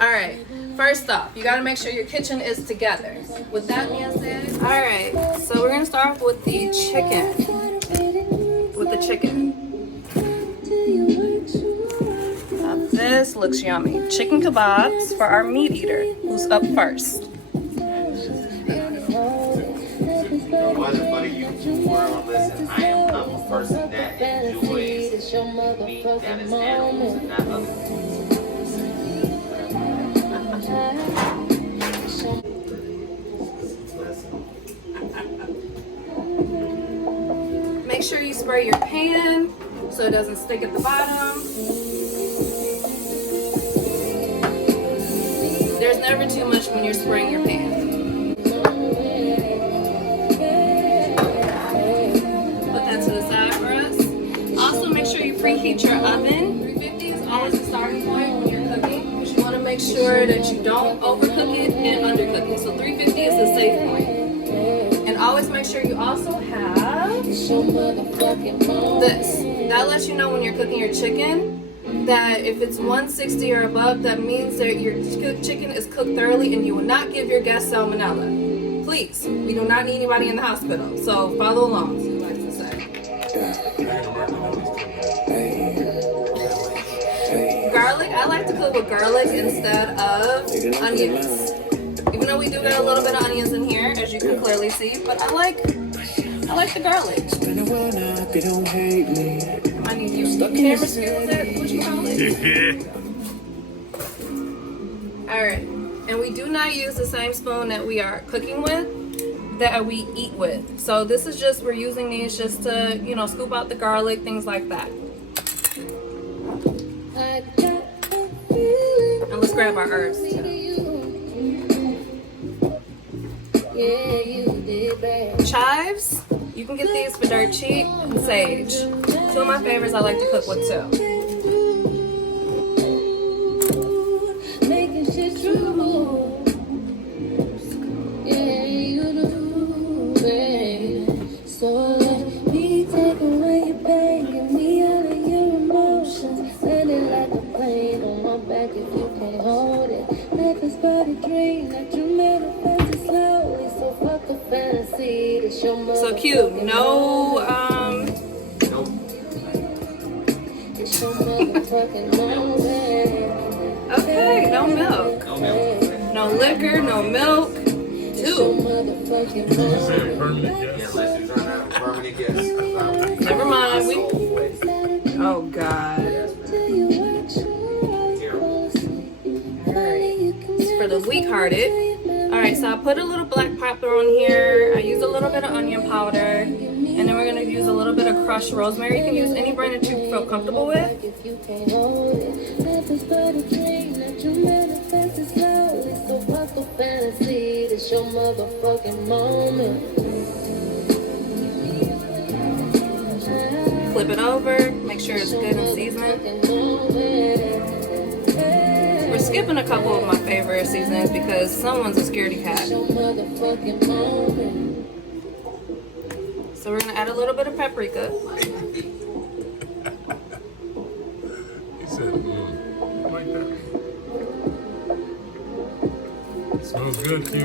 Alright, first off, you gotta make sure your kitchen is together. With that being said, alright, so we're gonna start off with the chicken. Now this looks yummy. Chicken kebabs for our meat eater, who's up first. Listen, I'm a person that enjoys meat that is animals and not other Make sure you spray your pan so it doesn't stick at the bottom. There's never too much when you're spraying your pan. Put that to the side for us. Also, make sure you preheat your oven. 350 is always the starting point when you're cooking, because you want to make sure that you don't overcook it and undercook it. So 350 is the safe point. And always make sure you also have this. That lets you know when you're cooking your chicken that if it's 160 or above, that means that your chicken is cooked thoroughly and you will not give your guests salmonella. Please, we do not need anybody in the hospital, so follow along, as he likes to say. Garlic, I like to cook with garlic instead of onions. Even though we do got a little bit of onions in here, as you can clearly see, but I like the garlic. I need you camera skills at what you call it. Alright, and we do not use the same spoon that we are cooking with, that we eat with. So this is just, we're using these just to, you know, scoop out the garlic, things like that. And let's grab our herbs too. Chives, you can get these for dirt cheap, and sage. Two of my favorites I like to cook with too. So cute. No, okay, no milk. No liquor, no milk. Two. Never mind. Oh God. Alright. For the weak-hearted. Alright, so I put a little black pepper on here. I use a little bit of onion powder. And then we're going to use a little bit of crushed rosemary. You can use any brand that you feel comfortable with. Flip it over. Make sure it's good and seasoned. We're skipping a couple of my favorite seasonings because someone's a scaredy cat. So we're going to add a little bit of paprika. He said, like that. It smells good, Q.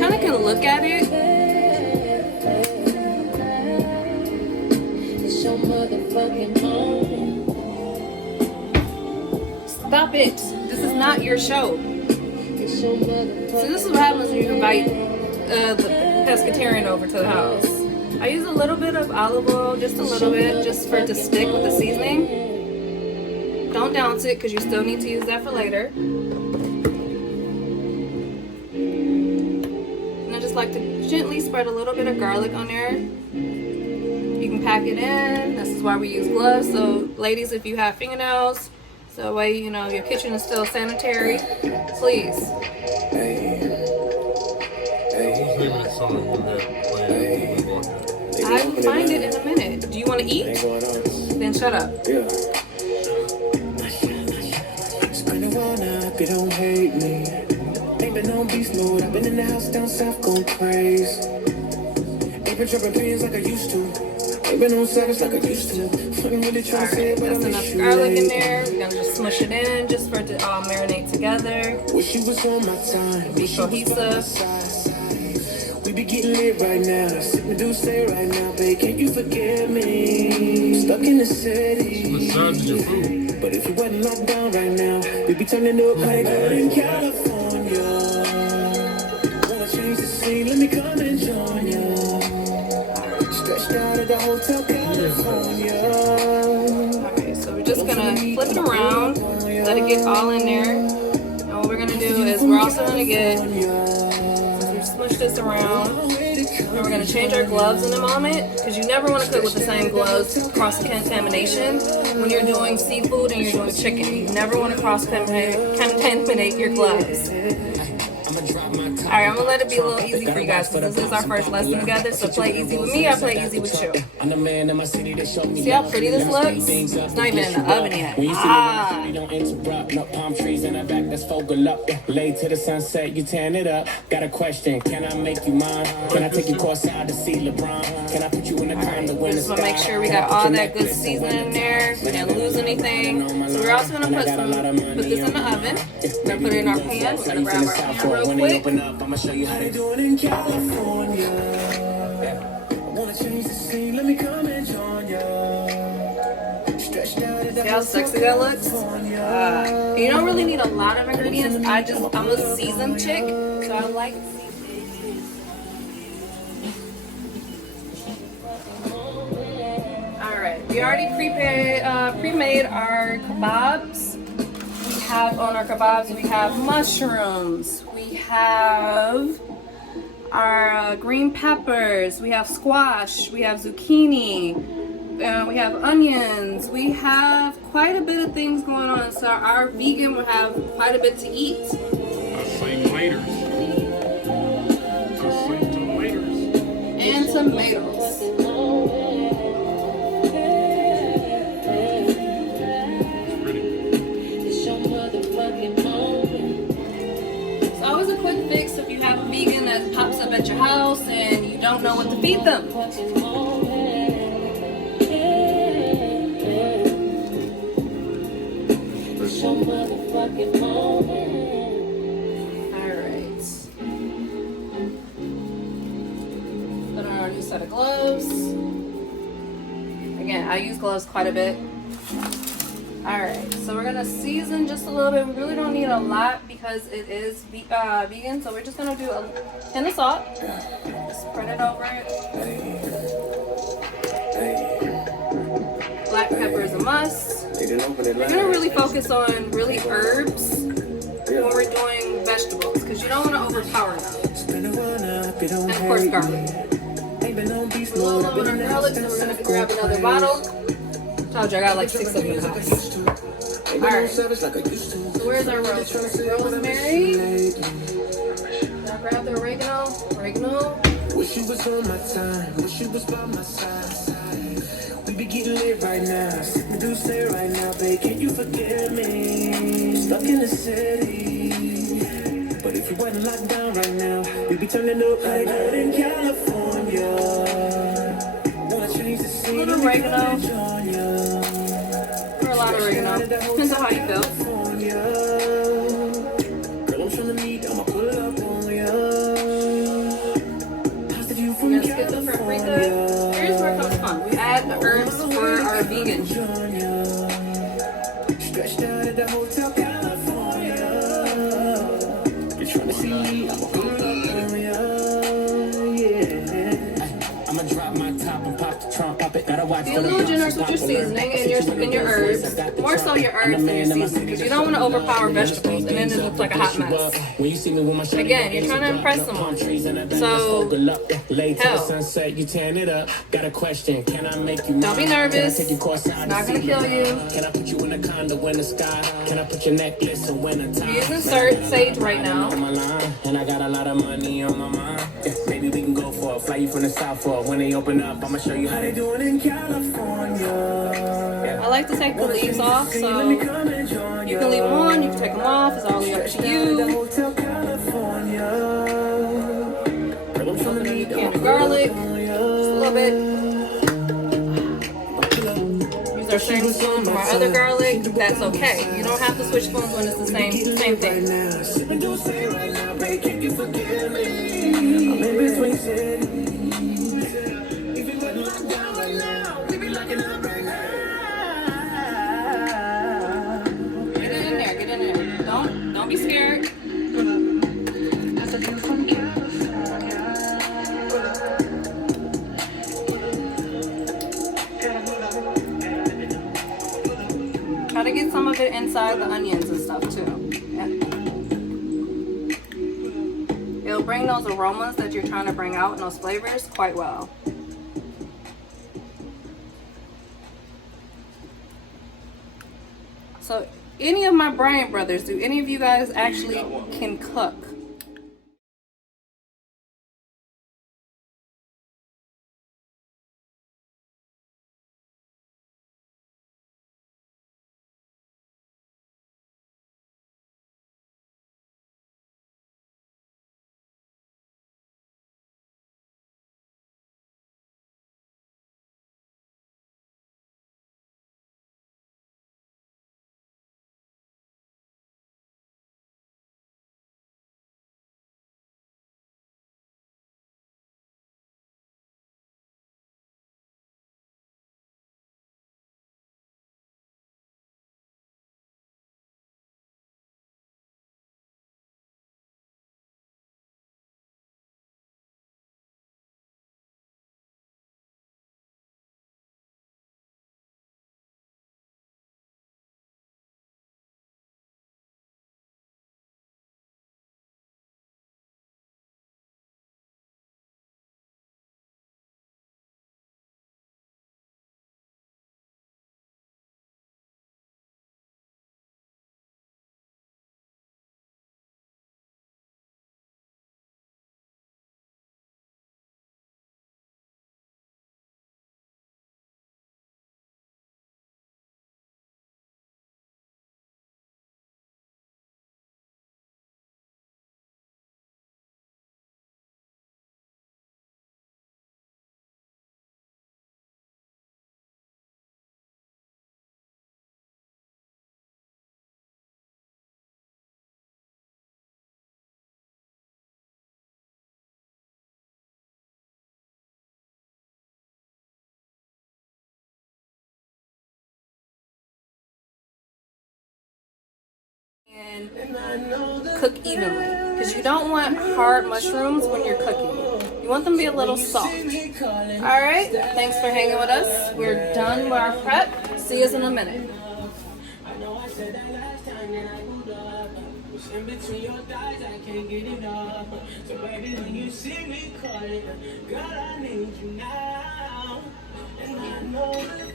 Kind of can look at it. Stop it. This is not your show. So this is what happens when you invite the pescatarian over to the house. I use a little bit of olive oil, just a little bit, just for it to stick with the seasoning. Don't douse it because you still need to use that for later. And I just like to gently spread a little bit of garlic on there. You can pack it in. This is why we use gloves. So ladies, if you have fingernails, so that way, you know, your kitchen is still sanitary, please. I will find it in a minute. Do you want to eat? Then shut up. You don't hate me. Ain't been on beast mode. I've been in the house down south going crazy. Ain't been chopping pins like I used to. Ain't been on savage like I used to. Alright, that's enough garlic in there. We're gonna just smush it in just for it to all marinate together. Wish you was on my time. Be cohesive. We be getting lit right now. Sipping do say right now, babe. Can't you forgive me? Stuck in the city. Massaging your food. But if you wasn't locked down right now, we'd be turning up like out in California. Wanna change the scene? Let me come and join ya. Stretched out at the Hotel California. Okay, so we're just gonna flip it around, let it get all in there. And what we're gonna do is we're also gonna get, since we've smushed this around, and we're gonna change our gloves in a moment, because you never want to cook with the same gloves, cross-contamination. When you're doing seafood and you're doing chicken, you never want to cross-contaminate your gloves. Alright, I'm gonna let it be a little easy for you guys because this is our first lesson together. So play easy with me, I play easy with you. See how pretty this looks? It's not even in the oven yet. Ah! Palm trees in the back, that's focal up. Late to the sunset, you tan it up. Got a question, can I make you mine? Can I take you courtside to see LeBron? Can I put you in the condo when Just wanna make sure we got all that good seasoning in there. We didn't lose anything. So we're also gonna put this in the oven. We're gonna put it in our pan. We're gonna grab our pan real quick. I'ma show you how they do it in California. I wanna change the scene, let me come and join ya. Stretched out at the See how sexy that looks? You don't really need a lot of ingredients. I'm a seasoned chick, so I like seasoning. Alright, we already pre-made our kebabs. We have on our kebabs, we have mushrooms, we have our green peppers, we have squash, we have zucchini, we have onions, we have quite a bit of things going on. So our vegan will have quite a bit to eat. I say laters. And tomatoes. It's always a quick fix if you have a vegan that pops up at your house and you don't know what to feed them. Alright. Put on our new set of gloves. Again, I use gloves quite a bit. Alright, so we're gonna season just a little bit. We really don't need a lot because it is vegan, so we're just gonna do a hint of salt. Spread it over it. Black pepper is a must. We're gonna really focus on herbs when we're doing vegetables because you don't want to overpower them. And of course garlic. A little bit of garlic, so we're gonna grab another bottle. Told you I got like 6 of them in the house. Alright, so where's our rosemary? Rosemary. Now grab the oregano. Wish you was on my time, wish you was by my side. We be getting lit right now, sipping do say right now, babe. Can you forgive me? Stuck in the city, but if you wasn't locked down right now, we be turning up like out in California. Wanna change the scene? A little oregano. Or a lot of oregano. Depends on how you feel. Girl, I'm trying to meet, I'ma pull it up on ya. We're gonna skip the paprika. Here's where it comes fun. We add the herbs for our vegan. Stretched out at the Hotel California. You're trying to see me, I'ma pull it up on ya. Yeah. I'ma drop my top and pop the trunk, pop it. Gotta watch. Be a little generous with your seasoning and your herbs. More so your herbs than your seasoning, because you don't want to overpower vegetables and then it looks like a hot mess. Again, you're trying to impress someone. So, hell, Got a question, can I make you don't be nervous. It's not gonna kill you. Can I put you in a condo in the sky? Can I put your necklace in winter time? We're using sage right now. And I got a lot of money on my mind. Maybe we can go for a fly you from the south for when they open up. I'ma show you how they do it in California. I like to take the leaves off, so you can leave them on, you can take them off. It's all up to you. Open a new can of garlic. certain spoon from our other garlic, that's okay. You don't have to switch spoons when it's the same thing. Get in there. Don't be scared. Try to get some of it inside the onions and stuff too. Yeah. It'll bring those aromas that you're trying to bring out and those flavors quite well. So, any of my Bryant brothers, do any of you guys actually can cook? And cook evenly, because you don't want hard mushrooms when you're cooking. You want them to be a little soft. Alright, thanks for hanging with us. We're done with our prep. See us in a minute. In between your thighs, I can't get enough. So baby, when you see me calling, girl, I need you now. And I know that